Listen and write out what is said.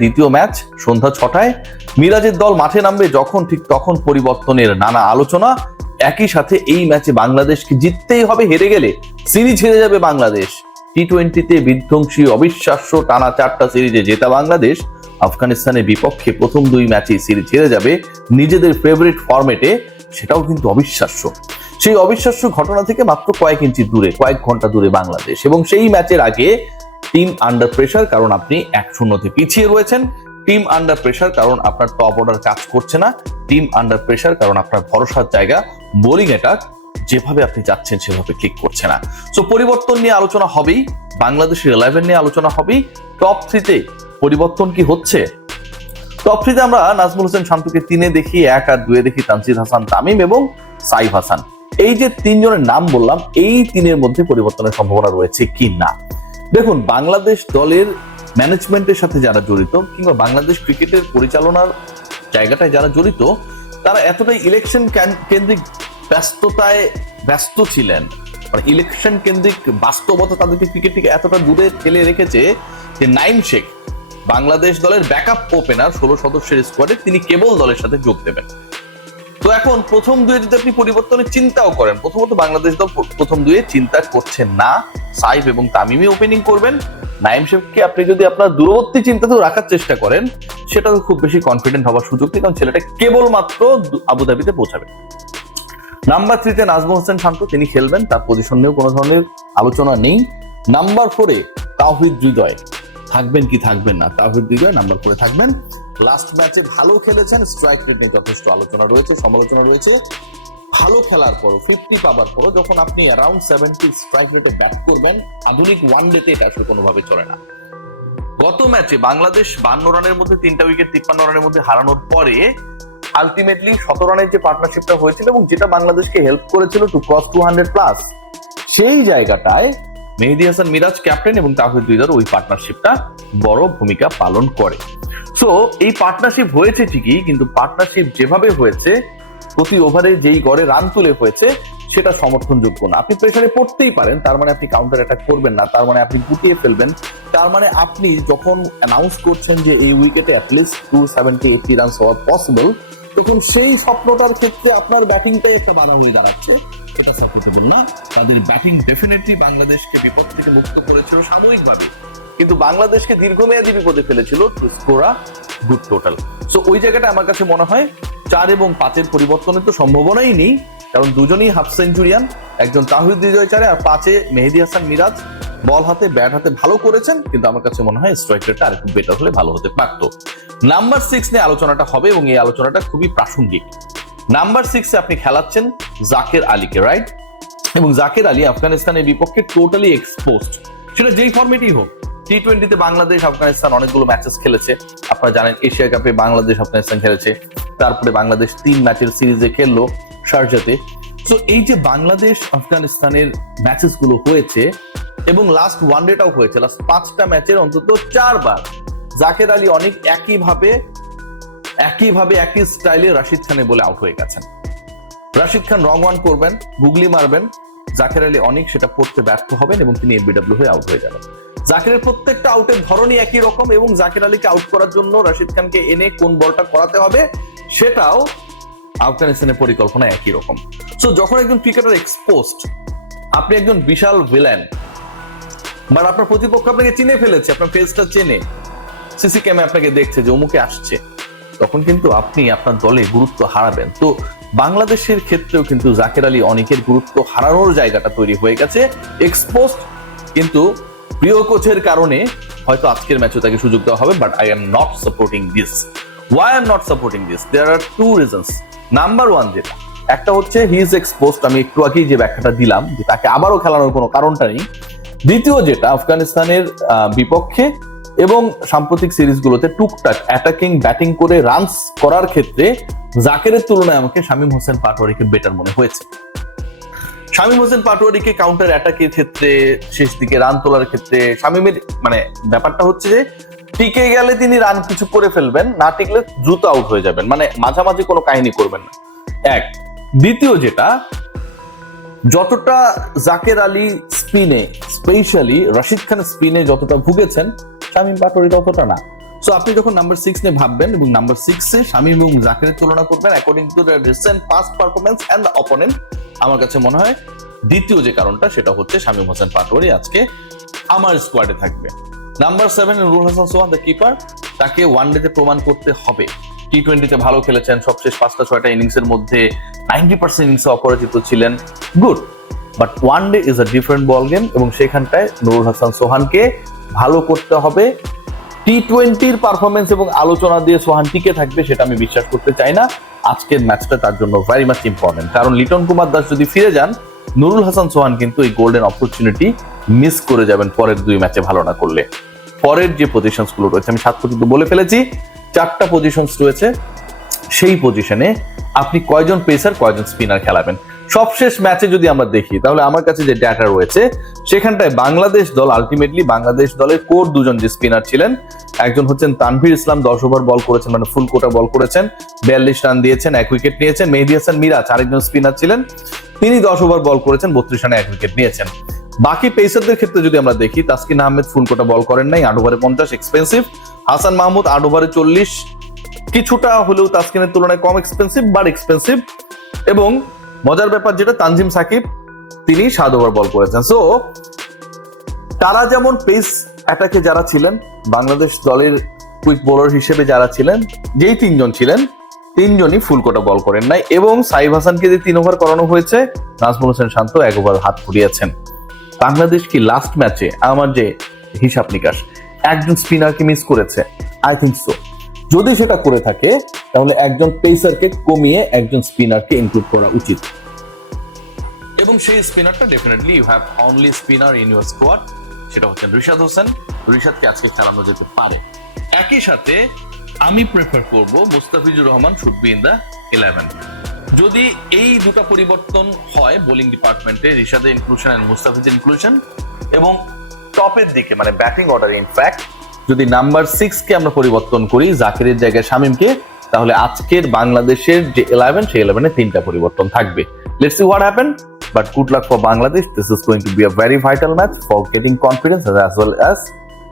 দ্বিতীয় ম্যাচ সন্ধ্যা 6টায় মিরাজের দল মাঠে নামবে যখন, ঠিক তখন পরিবর্তনের নানা আলোচনা। একই সাথে এই ম্যাচে বাংলাদেশকে জিততেই হবে, হেরে গেলে সিরিজ হেরে যাবে বাংলাদেশ। টি-20তে বিধ্বংসী অবিশ্বাস্য টানা 4টা সিরিজে জেতা বাংলাদেশ আফগানিস্তানের বিপক্ষে প্রথম 2 ম্যাচেই সিরিজ হেরে যাবে নিজেদের ফেভারিট ফরম্যাটে, সেটাও কিন্তু অবিশ্বাস্য। সেই অবিশ্বাস্য ঘটনা থেকে মাত্র কয়েক ইঞ্চি দূরে, কয়েক ঘন্টা দূরে বাংলাদেশ, এবং সেই ম্যাচের আগে টিম আন্ডার প্রেসার, কারণ আপনি 1-0 পিছিয়ে রয়েছেন। টিম আন্ডার প্রেসার কারণ আপনার টপ অর্ডার কাজ করছে না। টিম আন্ডার প্রেসার কারণ আপনার ভরসার জায়গা বোলিং অ্যাটাক যেভাবে আপনি চাচ্ছেন সেভাবে ক্লিক করছে না। সো পরিবর্তন নিয়ে আলোচনা হবেই, বাংলাদেশের 11 নিয়ে আলোচনা হবেই। টপ 3তে পরিবর্তন কি হচ্ছে? টপ 3তে আমরা নাজমুল হোসেন শান্তুকে 3-এ দেখি, 1 আর 2-এ দেখি তানজিদ হাসান তামিম এবং সাইফ হাসান। এই যে 3 জনের নাম বললাম, এই 3-এর মধ্যে পরিবর্তনের সম্ভাবনা রয়েছে কি না। দেখুন, বাংলাদেশ দলের ম্যানেজমেন্টের সাথে যারা জড়িত কিংবা বাংলাদেশ ক্রিকেটের পরিচালনার জায়গাটায় যারা জড়িত, তারা এতটাই ইলেকশন কেন্দ্রিক ব্যস্ততায় ব্যস্ত ছিলেন, মানে ইলেকশন কেন্দ্রিক বাস্তবতা তাদেরকে ক্রিকেট থেকে এতটা দূরে ঠেলে রেখেছে যে নাইম শেখ বাংলাদেশ দলের ব্যাকআপ ওপেনার 16 সদস্যের স্কোয়াডে তিনি কেবল দলের সাথে যোগ দেবেন। তো এখন প্রথম 2-এ যদি আপনি পরিবর্তনের চিন্তাও করেন, প্রথমত বাংলাদেশ দল প্রথম 2-এ চিন্তা করছেন না, সাইফ এবং তামিমই ওপেনিং করবেন। নাইম শেখকে আপনি যদি আপনার দূরবর্তী চিন্তাতেও রাখার চেষ্টা করেন, সেটাও খুব বেশি কনফিডেন্ট হওয়ার সুযোগ নেই, কারণ ছেলেটা কেবলমাত্র আবুধাবিতে পৌঁছাবে। নাম্বার 3-তে নাজমুল হোসেন শান্ত, তিনি খেলবেন, তার পজিশন নিয়েও কোনো ধরনের আলোচনা নেই। নাম্বার 4-এ তাওহিদ হৃদয় থাকবেন কি থাকবেন না, তাওহিদ হৃদয় নাম্বার 4-এ থাকবেন। লাস্ট ম্যাচে ভালো খেলেছেন, স্ট্রাইক রেট নিয়ে যথেষ্ট আলোচনা রয়েছে, সমালোচনা রয়েছে। ভালো খেলার পরও, 50 পাবার পরও যখন আপনি অ্যারাউন্ড 70 স্ট্রাইক রেটে ব্যাট করবেন, আধুনিক ওয়ানডেতে এটা আসলে কোনোভাবে চলে না। গত ম্যাচে বাংলাদেশ 52 রানের মধ্যে 3টা উইকেট 53 রানের মধ্যে হারানোর পরে আলটিমেটলি 17 রানের যে পার্টনারশিপটা হয়েছিল এবং যেটা বাংলাদেশকে হেল্প করেছিল টু ক্রস 200+, সেই জায়গাটায় মেহেদী হাসান মিরাজ ক্যাপ্টেন এবং তাওহিদ হৃদয়ের ওই পার্টনারশিপটা বড় ভূমিকা পালন করে। সো এই পার্টনারশিপ হয়েছে ঠিকই, কিন্তু পার্টনারশিপ যেভাবে হয়েছে, প্রতি ওভারে যেই গড়ে রান তুলে হয়েছে, সেটা সমর্থনযোগ্য না। আপনি প্রেসারে পড়তেই পারেন, তার মানে আপনি কাউন্টার অ্যাটাক করবেন না, তার মানে আপনি গুটিয়ে ফেলবেন, তার মানে আপনি যখন অ্যানাউন্স করছেন যে এই উইকেটে অ্যাটলিস্ট 270-80 রান হওয়া পসিবল, তখন সেই স্বপ্নটার ক্ষেত্রে আপনার ব্যাটিংটাই একটা বাধা হয়ে দাঁড়াচ্ছে, এটা সাপোর্টেবল না। তাদের ব্যাটিং ডেফিনেটলি বাংলাদেশকে বিপদ থেকে মুক্ত করেছিল সাময়িকভাবে, কিন্তু বাংলাদেশকে দীর্ঘমেয়াদী বিপদে ফেলেছিল to score a good total. So ওই জায়গাটা আমার কাছে মনে হয় 4 এবং 5-এর পরিবর্তনের তো সম্ভাবনাই নেই, কারণ দুজনই হাফ সেঞ্চুরিয়ান, একজন তাওহিদ হৃদয় 4-এ আর 5-এ মেহেদী হাসান মিরাজ বল হাতে ব্যাট হাতে ভালো করেছেন, কিন্তু আমার কাছে মনে হয় স্ট্রাইক রেটটা আরেকটু বেটার হলে ভালো হতে পারতো। নাম্বার 6 নিয়ে আলোচনাটা হবে এবং এই আলোচনাটা খুবই প্রাসঙ্গিক। নাম্বার 6-এ আপনি খেলাচ্ছেন জাকের আলীকে, রাইট? এবং জাকের আলী আফগানিস্তানের বিপক্ষে টোটালি এক্সপোজড, সেটা যেই ফরম্যাটই হোক। টি-20তে বাংলাদেশ আফগানিস্তান অনেকগুলো ম্যাচেস খেলেছে, আপনারা জানেন এশিয়া কাপে বাংলাদেশ আফগানিস্তান খেলেছে, তারপরে বাংলাদেশ 3 ম্যাচের সিরিজে খেললো শারজাতে। তো এই যে বাংলাদেশ আফগানিস্তানের ম্যাচেস গুলো হয়েছে এবং লাস্ট ওয়ানডেটাও হয়েছে, লাস্ট 5টা ম্যাচের অন্তত 4 বার জাকের আলী অনেক একইভাবে একই স্টাইলে রাশিদ খানের বলে আউট হয়ে গেছেন। রাশিদ খান রং ওয়ান করবেন, গুগলি মারবেন, জাকের আলী অনেক সেটা পড়তে ব্যর্থ হবেন এবং তিনি এলবিডব্লিউ হয়ে আউট হয়ে যাবেন। জাকেরের প্রত্যেকটা আউটের ধরনই একই রকম এবং জাকের আলীকে আউট করার জন্য রাশিদ খানকে এনে কোন বলটা করাতে হবে সেটাও আফগানিস্তানের পরিকল্পনা একই রকম। সো যখন একজন ক্রিকেটার এক্সপোজড, আপনি একজন বিশাল ভিলেন, বাট আপনার প্রতিপক্ষ আপনাকে চিনে ফেলেছে, আপনার ফেসটা চেনে, সিসি ক্যামে আপনাকে দেখছে যে অমুকে আসছে, তখন কিন্তু আপনি আপনার দলে গুরুত্ব হারাবেন। তো বাংলাদেশের ক্ষেত্রেও কিন্তু জাকের আলী অনেকের গুরুত্ব হারানোর জায়গাটা তৈরি হয়ে গেছে, এক্সপোজড। কিন্তু প্রিয় কোচের কারণে হয়তো আজকের ম্যাচে তাকে সুযোগ দেওয়া হবে, but I am not supporting this. Why I am not supporting this? There are 2 reasons. Number 1, যেটা একটা হচ্ছে হি ইজ এক্সপোজড, আমি একটু আগেই যে ব্যাখ্যাটা দিলাম যে তাকে আবারও খেলানোর কোনো কারণটা নেই। দ্বিতীয় যেটা, আফগানিস্তানের বিপক্ষে এবং সাম্প্রতিক সিরিজগুলোতে টুকটাক অ্যাটাকিং ব্যাটিং করে রানস করার ক্ষেত্রে জাকেরের তুলনায় আমাকে শামীম হোসেন পাটোয়ারিকে বেটার মনে হয়েছে। শামীম হোসেন পাটোয়ারিকে কাউন্টার অ্যাটাকের ক্ষেত্রে, শেষ দিকে রান তোলার ক্ষেত্রে শামীমের মানে ব্যাপারটা হচ্ছে যে টিকে গেলে তিনি রান কিছু করে ফেলবেন, না টিকলে দ্রুত আউট হয়ে যাবেন, মানে মাঝামাঝি কোনো কাহিনী করবেন না। এক। দ্বিতীয় যেটা, যতটা জাকের আলী স্পিনে, স্পেশালি রাশিদ খান স্পিনে যতটা ভুগেছেন, শামীম পাটোয়ারি ততটা না। সো আপনি যখন নাম্বার 6 নিয়ে ভাববেন এবং নাম্বার 6 এ শামীম এবং জাকিরের তুলনা করবেন according to the recent past performance and the opponent, আমার কাছে মনে হয় দ্বিতীয় যে কারণটা সেটা হচ্ছে শামীম হোসেন পাটোয়ারি আজকে আমার স্কোয়াডে থাকবে। Number 7 Nurul Hasan Sohan the keeper, তাকে ওয়ানডেতে প্রমাণ করতে হবে। টি20তে ভালো খেলেছেন, সবশেষ 5টা-6টা ইনিংসের মধ্যে 90% ইনিংসে অপরাজিত ছিলেন, good, but one day is a different ball game এবং সেখানটায় নুরুল হাসান সোহানকে ভালো করতে হবে। টি20-র পারফরমেন্স এবং আলোচনা দিয়ে সোহান টিকে থাকবে সেটা আমি বিশ্বাস করতে চাই না। আজকের ম্যাচটা তার জন্য ভেরি মাচ ইম্পর্টেন্ট, কারণ লিটন কুমার দাস যদি ফিরে যান, নুরুল হাসান সোহান কিন্তু এই গোল্ডেন অপরচুনিটি মিস করে যাবেন পরের 2 ম্যাচে ভালো না করলে। পরের যে পজিশনস গুলো রয়েছে, আমি 7 পর্যন্ত বলে ফেলেছি, 4টা পজিশনস রয়েছে, সেই পজিশনে আপনি কয়জন পেসার কয়জন স্পিনার খেলাবেন। সবশেষ ম্যাচে যদি আমরা দেখি তাহলে আমার কাছে যে ডেটা রয়েছে সেখানটায় বাংলাদেশ দল আলটিমেটলি বাংলাদেশ দলের কোর 2জন যে স্পিনার ছিলেন, একজন হচ্ছেন তানভীর ইসলাম, 10 ওভার বল করেছেন, মানে ফুল কোটা বল করেছেন, 42 রান দিয়েছেন, 1 উইকেট নিয়েছেন। মেহেদী হাসান মিরাজ আরেকজন স্পিনার ছিলেন, তিনি 10 ওভার বল করেছেন, 32 রানে 1 উইকেট নিয়েছেন। বাকি পেসারদের ক্ষেত্রে যদি আমরা দেখি, তাসকিন আহমেদ ফুল কোটা বল করেন নাই, 8 ওভারে 50, এক্সপেন্সিভ। হাসান মাহমুদ 8 ওভারে 40, কিছুটা হলেও তাসকিনের তুলনায় কম এক্সপেন্সিভ, বাট এক্সপেন্সিভ। এবং মজার ব্যাপার যেটা, তানজিম সাকিব তিনি 7 ওভার বল করেছেন। সো তারা যেমন পেস অ্যাটাকে যারা ছিলেন, বাংলাদেশ দলের কুইক বোলার হিসেবে যারা ছিলেন, যেই 3জন ছিলেন, 3জনই ফুল কোটা বল করেন নাই। এবং সাইফ হাসানকে যে 3 ওভার করানো হয়েছে, নাজমুল হোসেন শান্ত 1 ওভার হাত ফুরিয়েছেন। বাংলাদেশ কি লাস্ট ম্যাচে, আমার যে হিসাব নিকাশ, একজন স্পিনারকে মিস করেছে? I think so. যদি সেটা করে থাকে তাহলে একজন পেসারকে কমিয়ে একজন স্পিনারকে ইনক্লুড করা উচিত, এবং সেই স্পিনারটা definitely you have only spinner in your squad, সেটা হচ্ছে রিশাদ হোসেন। রিশাদকে আজকে খেলানো যেতে পারে। একই সাথে আমি প্রেফার করব Mustafizur Rahman should be in the 11। যদি এই দুটো পরিবর্তন হয় বোলিং ডিপার্টমেন্টে, রিশাদের ইনক্লুশন এন্ড মুস্তাফিজের ইনক্লুশন, এবং টপের দিকে মানে ব্যাটিং অর্ডারে ইনফ্যাক্ট যদি নাম্বার 6 কে আমরা পরিবর্তন করি জাকিরের জায়গায় শামীমকে, তাহলে আজকের বাংলাদেশের যে 11 সেই 11-এ 3টা পরিবর্তন থাকবে। Let's see what happen, but good luck for Bangladesh. This is going to be a very vital match for getting confidence as well as